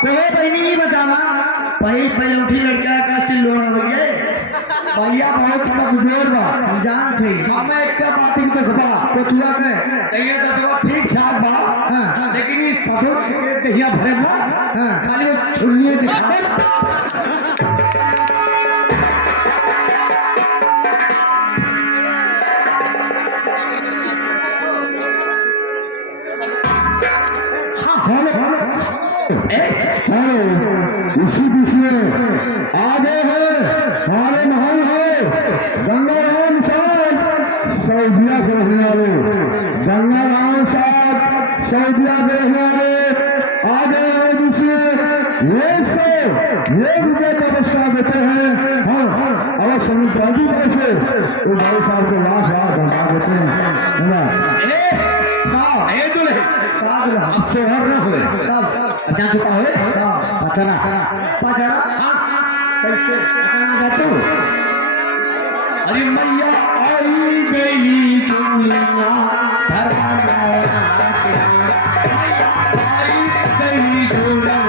तो ये बहनी ही बताना पहले उठी लड़का का सिल्लोड़ भैया भैया बहुत कमजोर बा जान थे हमें एक बात ही देखबा कोतुआ के दहिया दसवा ठीक ठाक बा हाँ। लेकिन ये सफेद के दहिया भरे बा हाँ। खाली वो छुनिए दिखा इसी पीछे आगे है हमारे महान है गंगाराम साहब सऊदिया के रहने वाले गंगाराम साहब सऊदिया के रहने वाले आगे है दूसरे ये रुपये का पुरस्कार देते हैं। हाँ अगर समुद्राजी पैसे तो भाई साहब को लाख लाख धन्यवाद देते हैं है ना। अब सोहर न हुए अच्छा चुका है पचना हाँ कैसे पचाना जा तू अरे मैया आई गई चूड़िया धरना मैया आई गई चूड़िया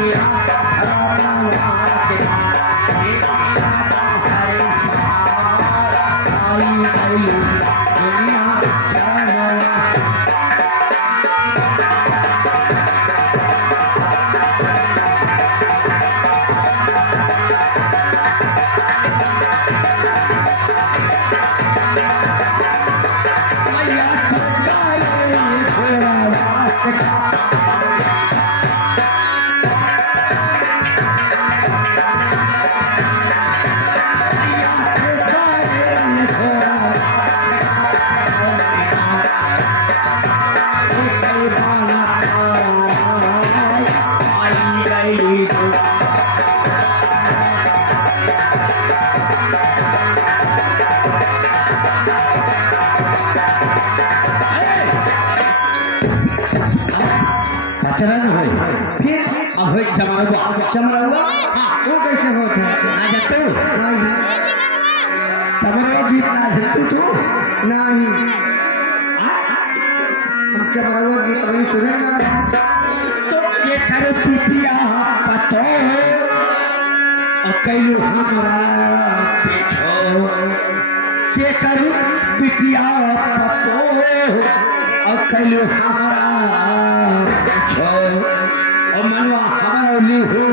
पचना न हो फिर अब हो चमरवा हाँ वो कैसे होता ना जाते नहीं चमरो गीत ना सकती तू नहीं हम चमरवा गीत नहीं सुने ना तो के करो पिटिया पतो और कैलू हमरा पीछो के करो पिटिया पतो और कैलू हमरा पीछो और मनवा हमरा लिहू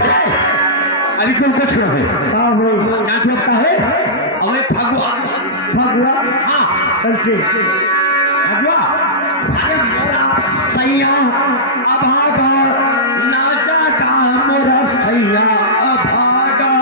अभी कौन कुछ रहे जांच लगता है अबे फगुआ फगुआ हाँ कैसे फगुआ अरे मोरा सैया अभागा नाचा का मोरा सैया अभागा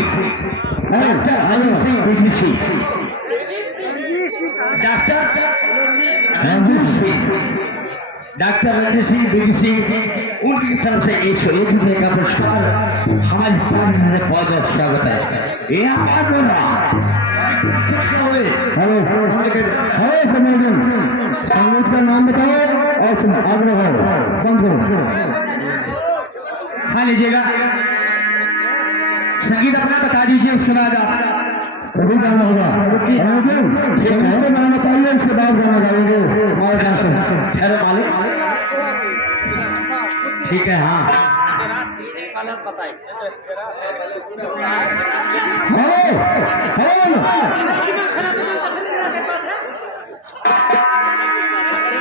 doctor Ajay Singh BDC doctor Ranjit Singh BDC उनकी तरफ से 101 रुपये का पुरस्कार हमारी पार्टी में बहुत बहुत स्वागत है। ये आप बोल रहा हेलो कमेडियन संगीत का नाम बताओ और तुम आगे बढ़ो बंद करो हाँ लीजिएगा संगीत अपना बता दीजिए उसके बाद आप तभी गाना होगा। नाम बताइए इसके बाद गाना गाएंगे हमारे पास। ठहरो मालिक। ठीक है हाँ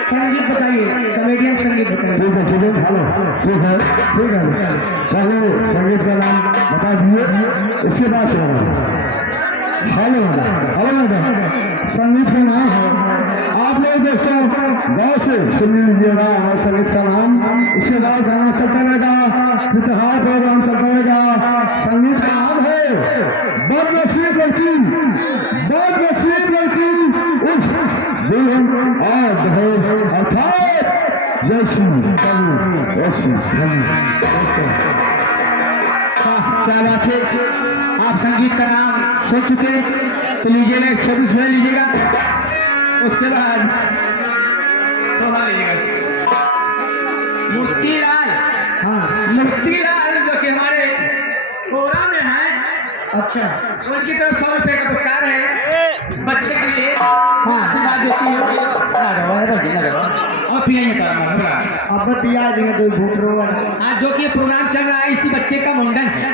संगीत बताइए, कॉमेडियन संगीत बताइए। ठीक है हेलो ठीक है पहले संगीत का नाम बता दिए, इसके बाद से हेलो संगीत का नाम है, आप लोग दोस्तों गाँव से सुन लीजिएगा हमारे संगीत का नाम। इसके बाद गाना चलता रहेगा, त्योहार प्रोग्राम चलता रहेगा। संगीत का नाम है बदनसीब लड़की उफ दुल्हन और दहेज अर्थात जैसी ऐसी। क्या बात है, आप संगीत का नाम सुन चुके, तो लीजिएगा 120 ले लीजिएगा, उसके बाद सोहा लीजिएगा। मूर्तिलाल, हाँ मूर्तिलाल जो कि हमारे कोरा में है, अच्छा उनकी तरफ 100 रुपए का पुरस्कार है बच्चे के लिए। हाँ आशीर्वाद देती है और पियाइए अब पिया देंगे कोई भूख रो। आज जो कि प्रोग्राम चल रहा है, इसी बच्चे का मुंडन है।